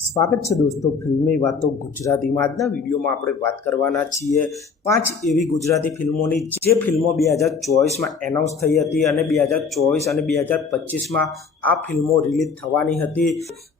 સ્વાગત છે દોસ્તો ફિલ્મી વાતો ગુજરાતીમાં। આજના વિડીયોમાં આપણે વાત કરવાના છીએ 5 એવી ગુજરાતી ફિલ્મોની જે ફિલ્મો 2024માં એનાઉન્સ થઈ હતી અને 2024 અને 2025માં આ ફિલ્મો રિલીઝ થવાની હતી,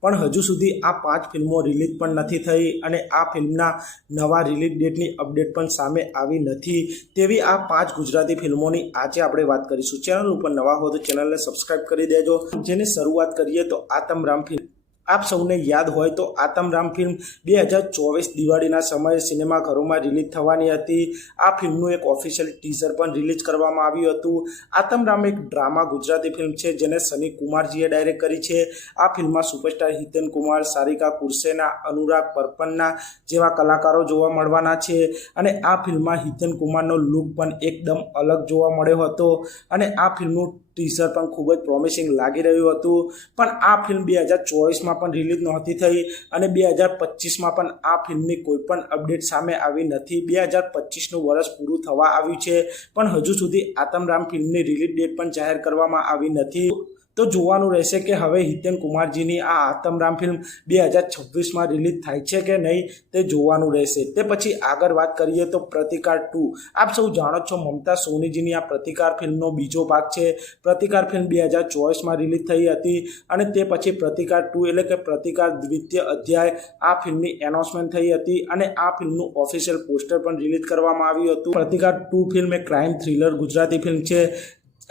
પણ હજુ સુધી આ 5 ફિલ્મો રિલીઝ પણ નથી થઈ અને આ ફિલ્મના નવા રિલીઝ ડેટની અપડેટ પણ સામે આવી નથી। તેવી આ 5 ગુજરાતી ફિલ્મોની આજે આપણે વાત કરીશું। ચેનલ ઉપર નવા હો તો ચેનલને સબસ્ક્રાઇબ કરી દેજો। જેની શરૂઆત કરીએ તો આતમરામ ફિલ્મ। આપ સૌને યાદ હોય તો આતમરામ ફિલ્મ 2024 દિવાળીના સમયે સિનેમાઘરોમાં રિલીઝ થવાની હતી। આ ફિલ્મનું એક ઓફિશિયલ ટીઝર પણ રિલીઝ કરવામાં આવ્યું હતું। આતમરામ એક ડ્રામા ગુજરાતી ફિલ્મ છે જેને સની કુમારજીએ ડાયરેક્ટ કરી છે। આ ફિલ્મમાં સુપરસ્ટાર હિતેન કુમાર, સારિકા કુરસેના, અનુરાગ પરપન્ના જેવા કલાકારો જોવા મળવાના છે અને આ ફિલ્મમાં હિતેન કુમારનો લુક પણ એકદમ અલગ જોવા મળ્યો હતો અને આ ફિલ્મનું ટીઝર પણ ખૂબ જ પ્રોમિસિંગ લાગી રહ્યું હતું। પણ આ ફિલ્મ 2024માં પણ રિલીઝ નહોતી થઈ અને 2025માં પણ આ ફિલ્મની કોઈ પણ અપડેટ સામે આવી નથી। 2025નું વર્ષ પૂરું થવા આવ્યું છે પણ હજુ સુધી આતમરામ ફિલ્મની રિલીઝ ડેટ પણ જાહેર કરવામાં આવી નથી। તો જોવાનું રહેશે કે હવે હિતેન કુમારજીની આ આતમરામ ફિલ્મ 2026માં રિલીઝ થાય છે કે નહીં, તે જોવાનું રહેશે। તે પછી આગળ વાત કરીએ તો પ્રતિકાર 2। આપ સૌ જાણો છો મમતા સોનીજીની આ પ્રતિકાર ફિલ્મનો બીજો ભાગ છે। પ્રતિકાર ફિલ્મ 2024માં રિલીઝ થઈ હતી અને તે પછી પ્રતિકાર 2 એટલે કે પ્રતિકાર દ્વિતીય અધ્યાય આ ફિલ્મની એનાઉન્સમેન્ટ થઈ હતી અને આ ફિલ્મનું ઓફિશિયલ પોસ્ટર પણ રિલીઝ કરવામાં આવ્યું હતું। પ્રતિકાર 2 ફિલ્મ એક ક્રાઇમ થ્રિલર ગુજરાતી ફિલ્મ છે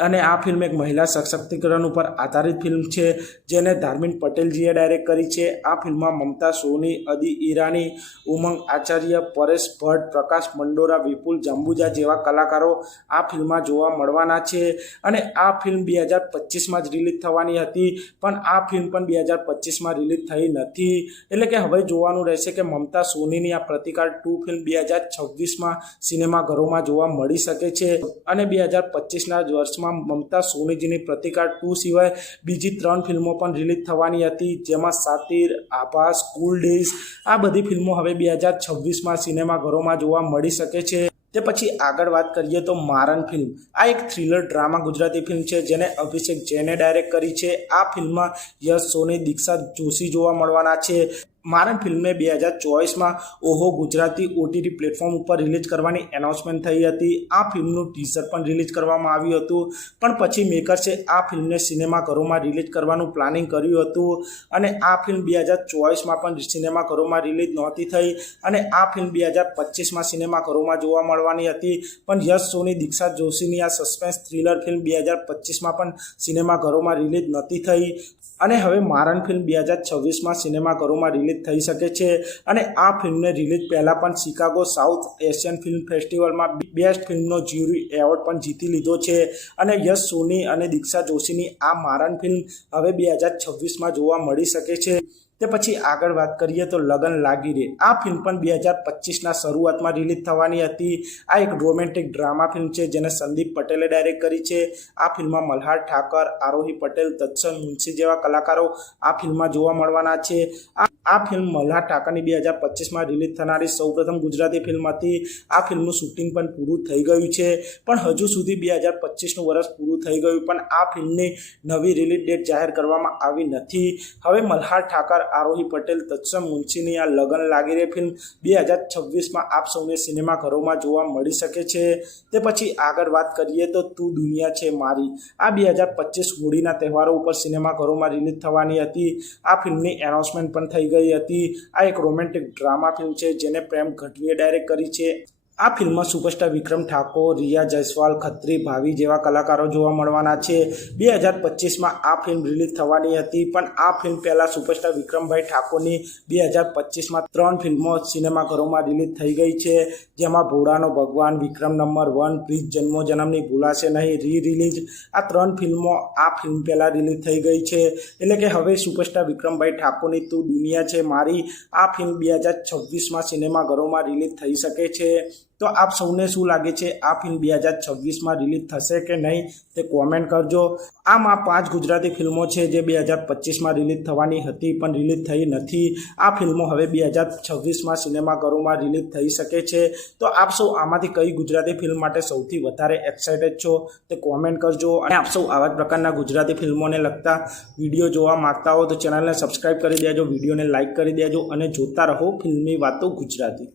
અને આ ફિલ્મ એક મહિલા સશક્તિકરણ ઉપર આધારિત ફિલ્મ છે જેને ધાર્મિક પટેલજીએ ડાયરેક્ટ કરી છે। આ ફિલ્મમાં મમતા સોની, અદી ઈરાની, ઉમંગ આચાર્ય, પરેશ ભટ્ટ, પ્રકાશ મંડોરા, વિપુલ જાંબુજા જેવા કલાકારો આ ફિલ્મમાં જોવા મળવાના છે અને આ ફિલ્મ 2025માં જ રિલીઝ થવાની હતી પણ આ ફિલ્મ પણ 2025માં રિલીઝ થઈ નથી। એટલે કે હવે જોવાનું રહેશે કે મમતા સોનીની આ પ્રતિકાર 2 ફિલ્મ 2026માં સિનેમાઘરોમાં જોવા મળી શકે છે અને 2025ના જ વર્ષમાં મમતા સોનીજીની પ્રતિકાર 2 સિવાય બીજી 3 ફિલ્મો પણ રિલીઝ થવાની હતી જેમાં સાતિર, આભાસ, સ્કૂલ ડેઝ આ બધી ફિલ્મો હવે 2026માં સિનેમાઘરોમાં જોવા મળી શકે છે। તે પછી આગળ વાત કરીએ તો મારન ફિલ્મ। આ એક થ્રિલર ડ્રામા ગુજરાતી ફિલ્મ છે જેને અભિષેક જૈને ડાયરેક્ટ કરી છે। આ ફિલ્મમાં યશ સોની, દીક્ષા જોશી જોવા મળવાના છે। મારન ફિલ્મને 2024માં ઓહો ગુજરાતી OTT પ્લેટફોર્મ ઉપર રિલીઝ કરવાની એનાઉન્સમેન્ટ થઈ હતી। આ ફિલ્મનું ટીઝર પણ રિલીઝ કરવામાં આવ્યું હતું પણ પછી મેકર્સે આ ફિલ્મને સિનેમાઘરોમાં રિલીઝ કરવાનું પ્લાનિંગ કર્યું હતું અને આ ફિલ્મ 2024માં પણ સિનેમાઘરોમાં રિલીઝ નહોતી થઈ અને આ ફિલ્મ 2025માં સિનેમાઘરોમાં જોવા મળવાની હતી પણ યશ સોની, દીક્ષા જોશીની આ સસ્પેન્સ થ્રિલર ફિલ્મ 2025માં પણ સિનેમાઘરોમાં રિલીઝ નહોતી થઈ અને હવે મારન ફિલ્મ 2026માં સિનેમાઘરોમાં રિલીઝ થઈ શકે છે અને આ ફિલ્મને રિલીઝ પહેલાં પણ શિકાગો સાઉથ એશિયન ફિલ્મ ફેસ્ટિવલમાં બેસ્ટ ફિલ્મનો જ્યુરી એવોર્ડ પણ જીતી લીધો છે અને યશ સોની અને દીક્ષા જોશીની આ મારન ફિલ્મ હવે 2026માં જોવા મળી શકે છે। તે પછી આગળ વાત કરીએ તો લગન લાગી રે। આ ફિલ્મ પણ 2025ના શરૂઆતમાં રિલીઝ થવાની હતી। આ એક રોમેન્ટિક ડ્રામા ફિલ્મ છે જેને સંદીપ પટેલે ડાયરેક્ટ કરી છે। આ ફિલ્મમાં મલ્હાર ઠાકર, આરોહી પટેલ, તત્સમ મુનશી જેવા કલાકારો આ ફિલ્મમાં જોવા મળવાના છે। આ ફિલ્મ મલ્હાર ઠાકરની 2025માં રિલીઝ થનારી સૌપ્રથમ ગુજરાતી ફિલ્મ હતી। આ ફિલ્મનું શૂટિંગ પણ પૂરું થઈ ગયું છે પણ હજુ સુધી 2025નું વર્ષ પૂરું થઈ ગયું પણ આ ફિલ્મની નવી રિલીઝ ડેટ જાહેર કરવામાં આવી નથી। હવે મલ્હાર ઠાકર, આરોહી પટેલ, તત્સમ મુનશીની આ લગન લાગી રે ફિલ્મ 2026માં આપ સૌને સિનેમાઘરોમાં જોવા મળી શકે છે। તે પછી આગળ વાત કરીએ તો તું દુનિયા છે મારી। આ 2025 હોળીના તહેવારો ઉપર સિનેમાઘરોમાં રિલીઝ થવાની હતી। આ ફિલ્મની એનાઉન્સમેન્ટ પણ થઈ ગઈ હતી। આ એક રોમેન્ટિક ડ્રામા ફિલ્મ છે જેને પ્રેમ ગઢવીએ ડાયરેક્ટ કરી છે। આ ફિલ્મમાં સુપરસ્ટાર વિક્રમ ઠાકોર, રિયા જયસ્વાલ, ખત્રી ભાવી જેવા કલાકારો જોવા મળવાના છે। 2025માં આ ફિલ્મ રિલીઝ થવાની હતી પણ આ ફિલ્મ પહેલાં સુપરસ્ટાર વિક્રમભાઈ ઠાકોરની 2025માં 3 ફિલ્મો સિનેમાઘરોમાં રિલીઝ થઈ ગઈ છે જેમાં ભોળાનો ભગવાન, વિક્રમ નંબર 1, પ્રીત જન્મો જન્મની ભૂલાશે નહીં, રિલીઝ આ 3 ફિલ્મો આ ફિલ્મ પહેલાં રિલીઝ થઈ ગઈ છે। એટલે કે હવે સુપરસ્ટાર વિક્રમભાઈ ઠાકોરની તું દુનિયા છે મારી આ ફિલ્મ 2026માં સિનેમાઘરોમાં રિલીઝ થઈ શકે છે। તો આપ સૌને શું લાગે છે, આ ફિલ્મ 2026માં રિલીઝ થશે કે નહીં તે કોમેન્ટ કરજો. આમ આ 5 ગુજરાતી ફિલ્મો છે જે 2025માં રિલીઝ થવાની હતી પણ રિલીઝ થઈ નથી. આ ફિલ્મો હવે 2026માં સિનેમાઘરોમાં રિલીઝ થઈ શકે છે. તો આપ સૌ આમાંથી કઈ ગુજરાતી ફિલ્મ માટે સૌથી વધારે એક્સાઇટેડ છો તે કોમેન્ટ કરજો. અને આપ સૌ આવા જ પ્રકારના ગુજરાતી ફિલ્મોને લગતા વિડીયો જોવા માંગતા હો તો ચેનલને સબસ્ક્રાઇબ કરી દેજો, વિડીયોને લાઇક કરી દેજો અને જોતા રહો ફિલ્મી વાતો ગુજરાતી.